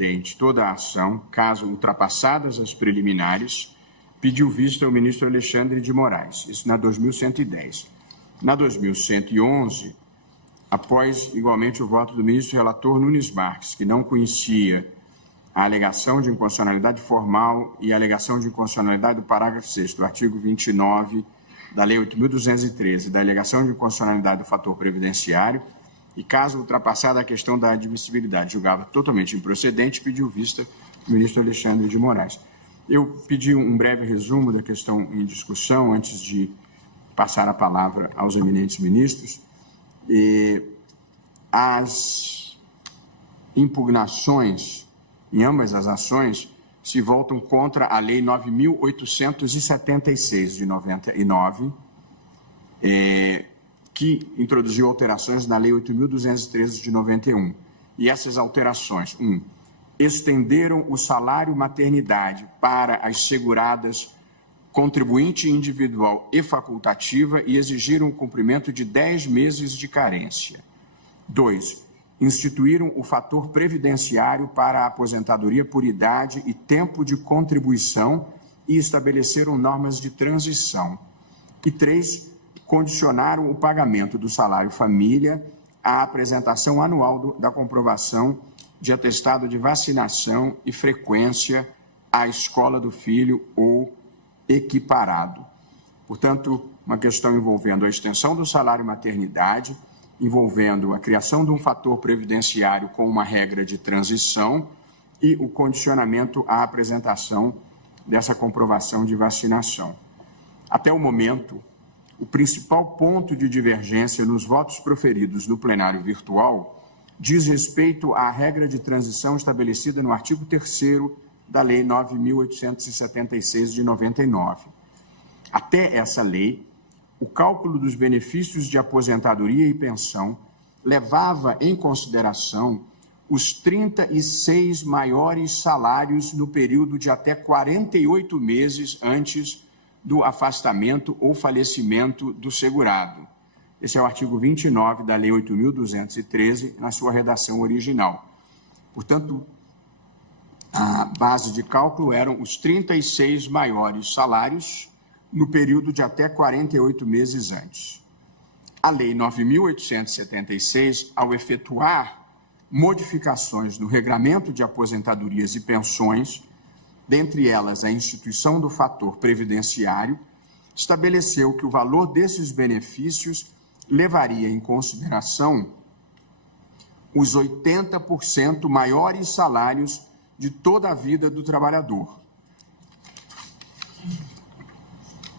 improcedente toda a ação, caso ultrapassadas as preliminares, pediu vista ao ministro Alexandre de Moraes, isso na 2110. Na 2111, após igualmente o voto do ministro relator Nunes Marques, que não conhecia a alegação de inconstitucionalidade formal e a alegação de inconstitucionalidade do parágrafo 6º do artigo 29 da Lei 8.213, da alegação de inconstitucionalidade do fator previdenciário, e caso ultrapassada a questão da admissibilidade, julgava totalmente improcedente, pediu vista o ministro Alexandre de Moraes. Eu pedi um breve resumo da questão em discussão, antes de passar a palavra aos eminentes ministros. As impugnações em ambas as ações se voltam contra a Lei 9.876, de 99, que introduziu alterações na Lei 8.213, de 91. E essas alterações, estenderam o salário maternidade para as seguradas contribuinte individual e facultativa e exigiram o cumprimento de 10 meses de carência. 2. Instituíram o fator previdenciário para a aposentadoria por idade e tempo de contribuição e estabeleceram normas de transição. E 3. Condicionaram o pagamento do salário família à apresentação anual da comprovação de atestado de vacinação e frequência à escola do filho ou equiparado. Portanto, uma questão envolvendo a extensão do salário maternidade, envolvendo a criação de um fator previdenciário com uma regra de transição e o condicionamento à apresentação dessa comprovação de vacinação. Até o momento, o principal ponto de divergência nos votos proferidos no plenário virtual diz respeito à regra de transição estabelecida no artigo 3º da Lei 9.876, de 99. Até essa lei, o cálculo dos benefícios de aposentadoria e pensão levava em consideração os 36 maiores salários no período de até 48 meses antes do afastamento ou falecimento do segurado. Esse é o artigo 29 da Lei 8.213, na sua redação original. Portanto, a base de cálculo eram os 36 maiores salários no período de até 48 meses antes. A Lei 9.876, ao efetuar modificações no regramento de aposentadorias e pensões, dentre elas a instituição do fator previdenciário, estabeleceu que o valor desses benefícios levaria em consideração os 80% maiores salários de toda a vida do trabalhador.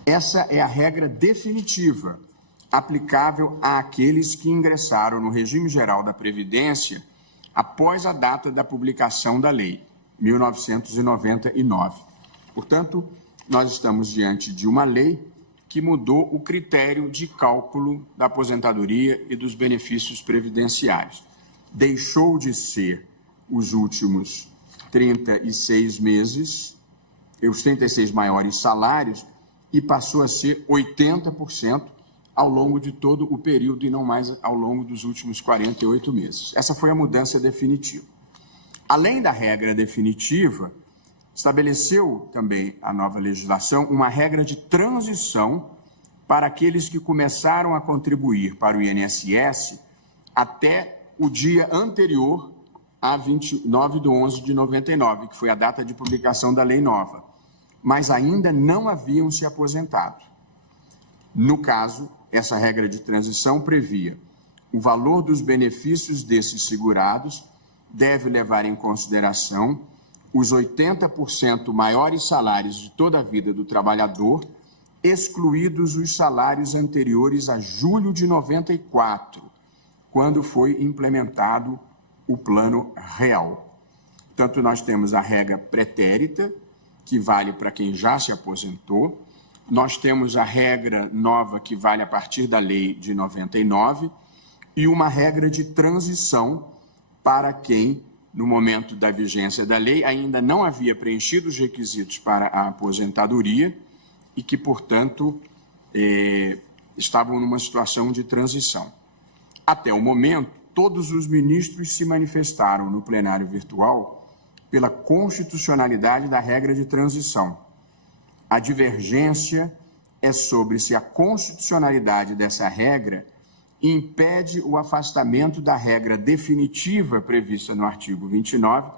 Essa é a regra definitiva, aplicável àqueles que ingressaram no regime geral da Previdência após a data da publicação da lei, 1999. Portanto, nós estamos diante de uma lei que mudou o critério de cálculo da aposentadoria e dos benefícios previdenciários. Deixou de ser os últimos 36 meses, os 36 maiores salários, e passou a ser 80% ao longo de todo o período e não mais ao longo dos últimos 48 meses. Essa foi a mudança definitiva. Além da regra definitiva, estabeleceu também a nova legislação uma regra de transição para aqueles que começaram a contribuir para o INSS até o dia anterior a 29/11/99, que foi a data de publicação da lei nova, mas ainda não haviam se aposentado. No caso, essa regra de transição previa o valor dos benefícios desses segurados deve levar em consideração os 80% maiores salários de toda a vida do trabalhador, excluídos os salários anteriores a julho de 94, quando foi implementado o Plano Real. Portanto, nós temos a regra pretérita, que vale para quem já se aposentou, nós temos a regra nova, que vale a partir da lei de 99, e uma regra de transição para quem, no momento da vigência da lei, ainda não havia preenchido os requisitos para a aposentadoria e que, portanto, estavam numa situação de transição. Até o momento, todos os ministros se manifestaram no plenário virtual pela constitucionalidade da regra de transição. A divergência é sobre se a constitucionalidade dessa regra impede o afastamento da regra definitiva prevista no artigo 29,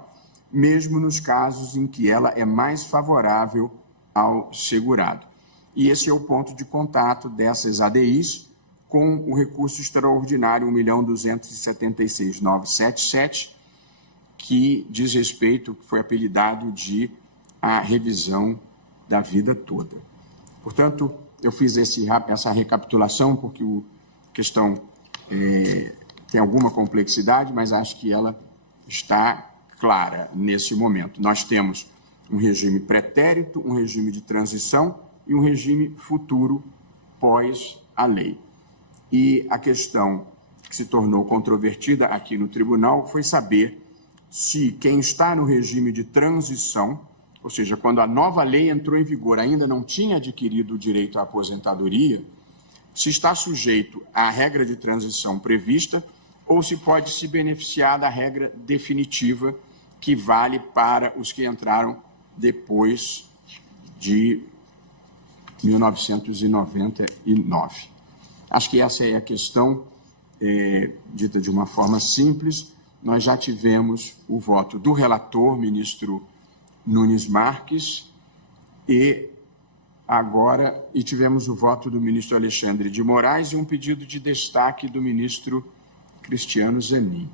mesmo nos casos em que ela é mais favorável ao segurado. E esse é o ponto de contato dessas ADIs com o recurso extraordinário 1.276.977, que diz respeito, que foi apelidado de a revisão da vida toda. Portanto, eu fiz essa recapitulação porque a questão tem alguma complexidade, mas acho que ela está clara nesse momento. Nós temos um regime pretérito, um regime de transição e um regime futuro pós a lei. E a questão que se tornou controvertida aqui no tribunal foi saber se quem está no regime de transição, ou seja, quando a nova lei entrou em vigor, ainda não tinha adquirido o direito à aposentadoria, se está sujeito à regra de transição prevista ou se pode se beneficiar da regra definitiva que vale para os que entraram depois de 1999. Acho que essa é a questão, dita de uma forma simples. Nós já tivemos o voto do relator, ministro Nunes Marques, e tivemos o voto do ministro Alexandre de Moraes e um pedido de destaque do ministro Cristiano Zanin.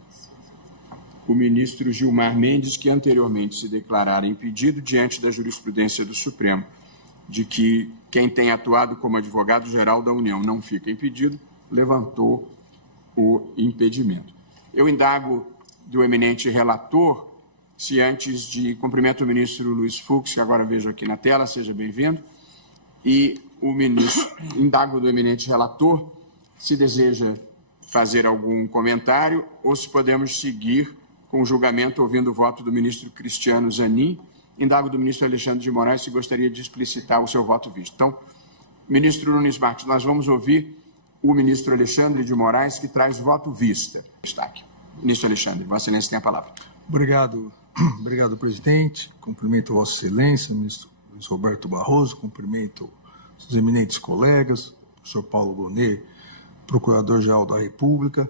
O ministro Gilmar Mendes, que anteriormente se declarara impedido diante da jurisprudência do Supremo, de que quem tem atuado como advogado-geral da União não fica impedido, levantou o impedimento. Eu indago do eminente relator, se antes de cumprimento o ministro Luiz Fux, que agora vejo aqui na tela, seja bem-vindo, e o ministro, indago do eminente relator, se deseja fazer algum comentário ou se podemos seguir com o julgamento ouvindo o voto do ministro Cristiano Zanin. Indago do ministro Alexandre de Moraes se gostaria de explicitar o seu voto visto. Então, ministro Nunes Marques, nós vamos ouvir o ministro Alexandre de Moraes, que traz voto vista. Destaque. Ministro Alexandre, Vossa Excelência tem a palavra. Obrigado, presidente. Cumprimento a Vossa Excelência, ministro Luiz Roberto Barroso, cumprimento os eminentes colegas, o professor Paulo Bonet, procurador-geral da República.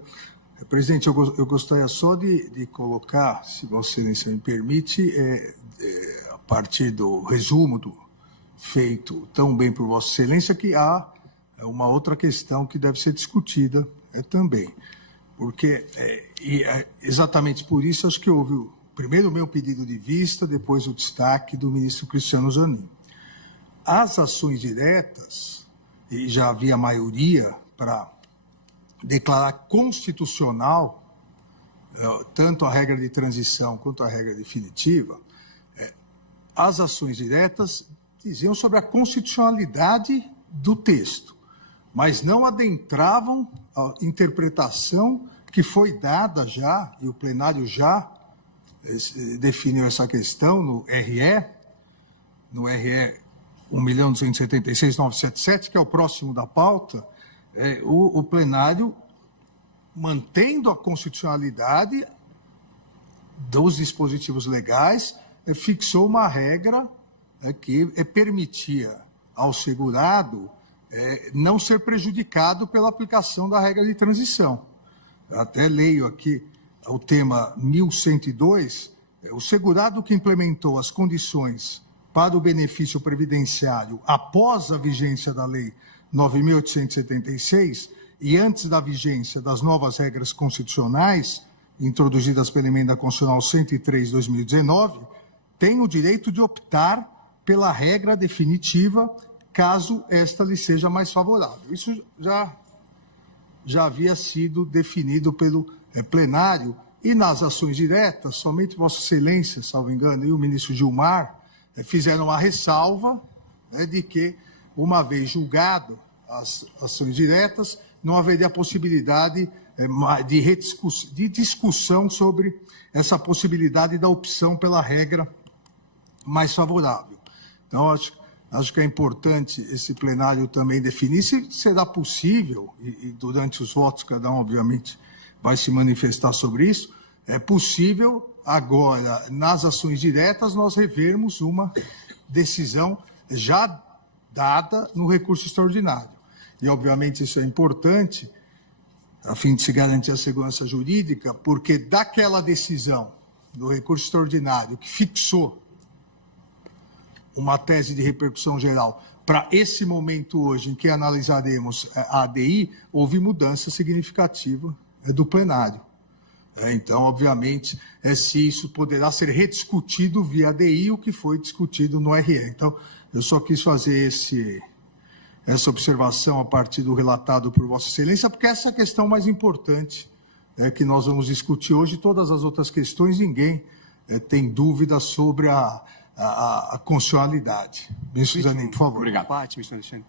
Presidente, eu gostaria só de colocar, se Vossa Excelência me permite, a partir do resumo feito tão bem por Vossa Excelência, que há uma outra questão que deve ser discutida também. Porque, exatamente por isso, acho que houve primeiro o meu pedido de vista, depois o destaque do ministro Cristiano Zanin. As ações diretas, e já havia maioria para declarar constitucional tanto a regra de transição quanto a regra definitiva, as ações diretas diziam sobre a constitucionalidade do texto, mas não adentravam a interpretação que foi dada já, e o plenário já definiu essa questão no RE 1.276.977, que é o próximo da pauta. O plenário, mantendo a constitucionalidade dos dispositivos legais, fixou uma regra que permitia ao segurado não ser prejudicado pela aplicação da regra de transição. Até leio aqui o tema 1102, o segurado que implementou as condições para o benefício previdenciário após a vigência da Lei 9.876 e antes da vigência das novas regras constitucionais, introduzidas pela Emenda Constitucional 103/2019, tem o direito de optar pela regra definitiva, caso esta lhe seja mais favorável. Isso já havia sido definido pelo plenário, e nas ações diretas, somente Vossa Excelência, salvo engano, e o ministro Gilmar fizeram uma ressalva de que, uma vez julgado as ações diretas, não haveria possibilidade de discussão sobre essa possibilidade da opção pela regra mais favorável. Então, acho que é importante esse plenário também definir se será possível, e durante os votos cada um, obviamente, vai se manifestar sobre isso, é possível agora, nas ações diretas, nós revermos uma decisão já dada no recurso extraordinário. E, obviamente, isso é importante, a fim de se garantir a segurança jurídica, porque daquela decisão do recurso extraordinário que fixou uma tese de repercussão geral para esse momento hoje em que analisaremos a ADI, houve mudança significativa do plenário. Então, obviamente, se isso poderá ser rediscutido via ADI, o que foi discutido no RE. Então, eu só quis fazer essa observação a partir do relatado por Vossa Excelência, porque essa é a questão mais importante que nós vamos discutir hoje. Todas as outras questões, ninguém tem dúvida sobre a constitucionalidade. Ministro Zanin, por favor. Obrigado. Parte, ministro Alexandre.